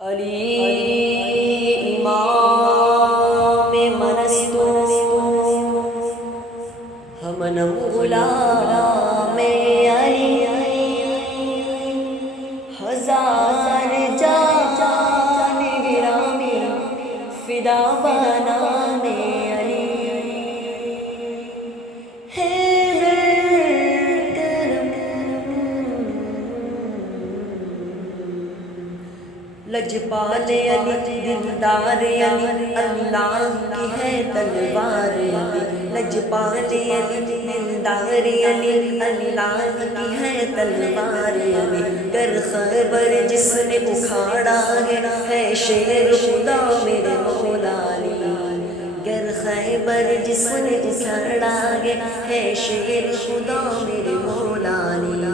علی امام منستو ہمنم غلام علی ہزار جان گرامی فدا بنام علی لجپال علی دلدار علی اللہ کی ہے تلوار علی لجپال علی دلدار علی اللہ کی ہے تلوار علی گر خیبر جس نے اکھاڑا ہے شیر خدا میرے مولا علی گر خیبر جس نے اکھاڑا ہے شیر خدا میرے مولا علی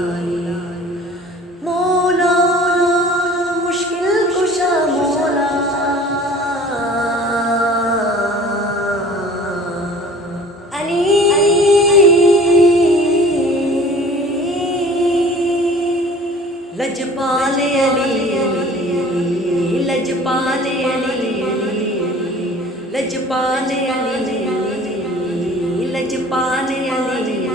لجپال علی لجپال علی لجپال علی لجپال علی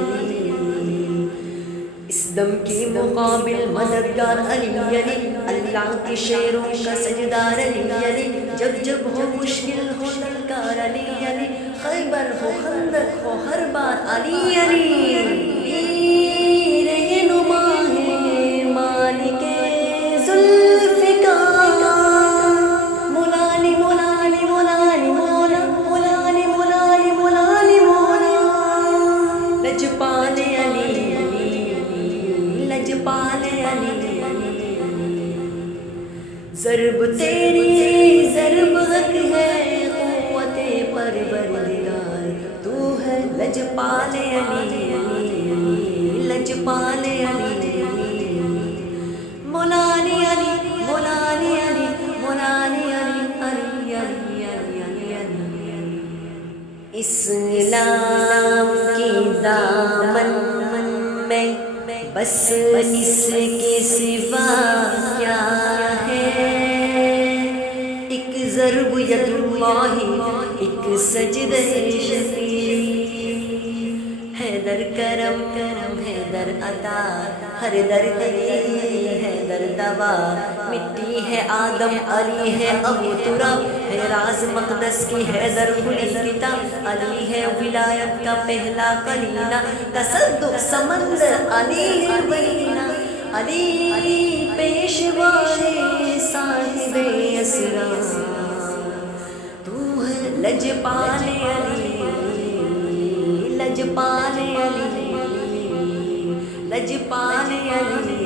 اس دم کے مقابل مددگار علی علی اللہ کے شیروں کا سجدار علی علی جب جب ہو مشکل ہو للکار علی علی خیبر ہو خندق ہو ہر بار علی علی لجپال علی لجپال علی ضرب تیری ضرب حق ہے قوت پروردگار تو ہے لجپال علی لجپال علی مولانا علی مولانا علی مولانا علی علی علی علی اسلام کی دامن میں بس اس کے سوا کیا ہے ایک ضرب ید اللہ ایک سجدہ شفیع حیدر کرم کرم حیدر عطا ہر درد حیدر دوا مٹی ہے آدم علی ہے ابو تراب ہے راز مقدس کی حیدر کھلی کتاب علی ہے ولایت کا پہلا کلینہ تصدق سمندر علی ہے بینہ علی پیشوائے صاحب اسرار تو ہے لجپال علی لجپال علی لجپال علی